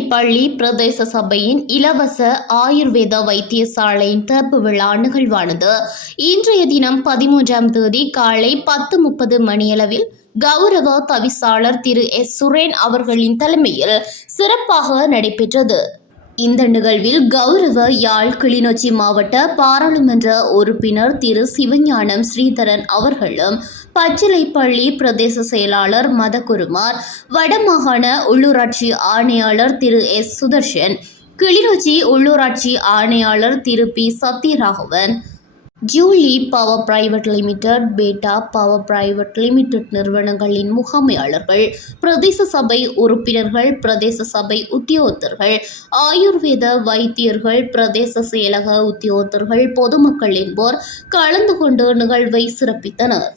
பச்சிலைப்பள்ளி பிரதேச சபையின் இலவச ஆயுர்வேத வைத்தியசாலையின் திறப்பு விழா நிகழ்வானது இன்றைய தினம் 13ஆம் தேதி காலை 10:30 மணியளவில் கௌரவ தவிசாளர் திரு எஸ் சுரேன் அவர்களின் தலைமையில் சிறப்பாக நடைபெற்றது. இந்த நிகழ்வில் கௌரவ யாழ் கிளிநொச்சி மாவட்ட பாராளுமன்ற உறுப்பினர் திரு சிவஞானம் ஸ்ரீதரன் அவர்களும், பச்சிலைப்பள்ளி பிரதேச செயலாளர் மதகுருமார், வடமாகாண உள்ளூராட்சி ஆணையாளர் திரு எஸ் சுதர்ஷன், கிளிநொச்சி உள்ளூராட்சி ஆணையாளர் Thiru P Sathyaragavan, Julie power private limited, Beta power private limited நிறுவனங்களின் முகாமையாளர்கள், பிரதேச சபை உறுப்பினர்கள், பிரதேச சபை உத்தியோகத்தர்கள், ஆயுர்வேத வைத்தியர்கள், பிரதேச செயலக உத்தியோகத்தர்கள், பொதுமக்கள் என்போர் கலந்து கொண்டு நிகழ்வை சிறப்பித்தனர்.